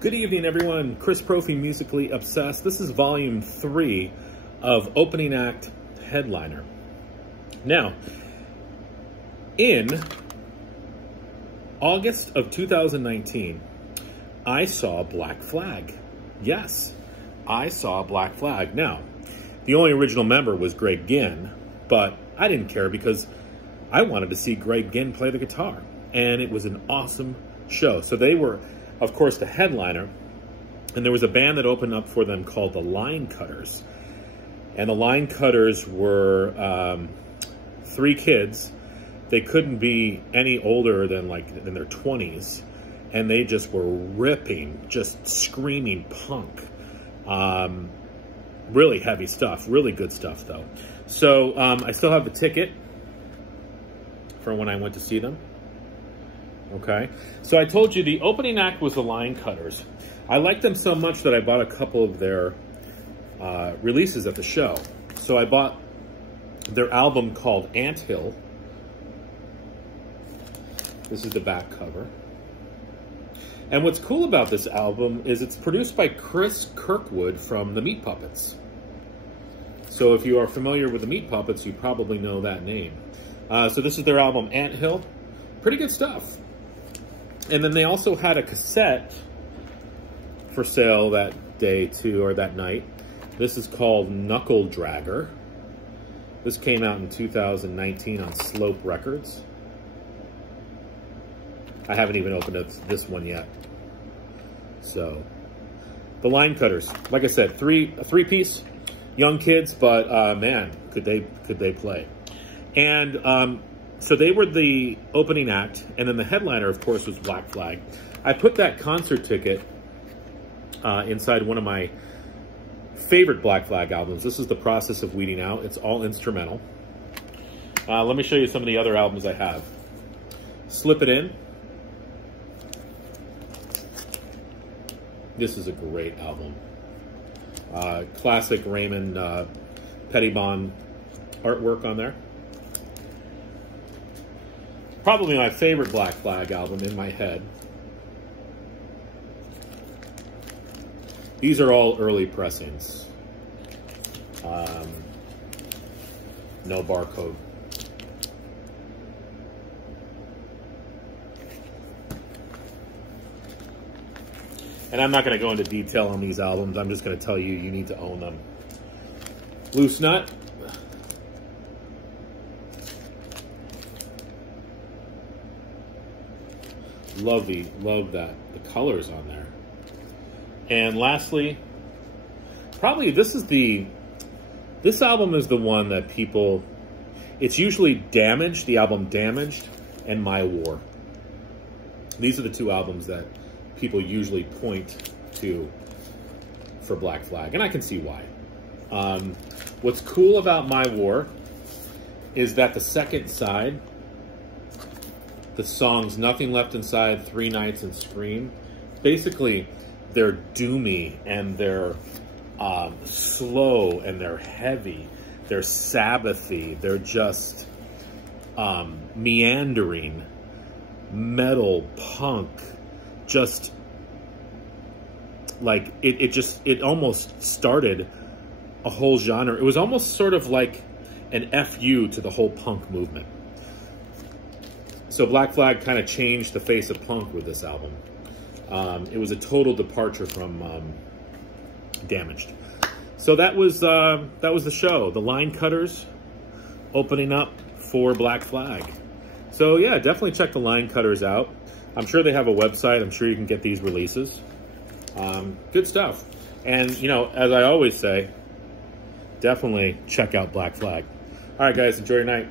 Good evening, everyone. Chris Profi, Musically Obsessed. This is volume 3 of Opening Act Headliner. Now, in August of 2019, I saw Black Flag. Yes, I saw Black Flag. Now, the only original member was Greg Ginn, but I didn't care because I wanted to see Greg Ginn play the guitar, and it was an awesome show. So they were, of course, the headliner, and there was a band that opened up for them called the Line Cutters. And the Line Cutters were 3 kids. They couldn't be any older than in their 20s, and they just were ripping, just screaming punk. Really heavy stuff, really good stuff though. So I still have the ticket for when I went to see them. Okay, so I told you the opening act was the Line Cutters. I liked them so much that I bought a couple of their releases at the show. So I bought their album called Anthill. This is the back cover. And what's cool about this album is it's produced by Chris Kirkwood from the Meat Puppets. So if you are familiar with the Meat Puppets, you probably know that name. So this is their album Anthill. Pretty good stuff. And then they also had a cassette for sale that day too, or that night. This is called Knuckle Dragger. This came out in 2019 on Slope Records. I haven't even opened this one yet. So, the Line Cutters, like I said, a three-piece, young kids, but man, could they play? And so they were the opening act, and then the headliner, of course, was Black Flag. I put that concert ticket inside one of my favorite Black Flag albums. This is The Process of Weeding Out. It's all instrumental. Let me show you some of the other albums I have. Slip It In. This is a great album. Classic Raymond Pettibon artwork on there. Probably my favorite Black Flag album in my head. These are all early pressings. No barcode. And I'm not going to go into detail on these albums. I'm just going to tell you, you need to own them. Loose Nut. Love that. The colors on there. And lastly, probably this album is the one that people, it's usually Damaged, the album Damaged, and My War. These are the 2 albums that people usually point to for Black Flag, and I can see why. What's cool about My War is that the second side, the songs Nothing Left Inside, 3 Nights, and Scream, basically they're doomy and they're slow and they're heavy, they're Sabbathy, they're just meandering metal punk. Just like it almost started a whole genre. It was almost sort of like an FU to the whole punk movement. So Black Flag kind of changed the face of punk with this album. It was a total departure from Damaged. So that was the show. The Line Cutters opening up for Black Flag. So yeah, definitely check the Line Cutters out. I'm sure they have a website. I'm sure you can get these releases. Good stuff. And, you know, as I always say, definitely check out Black Flag. All right, guys, enjoy your night.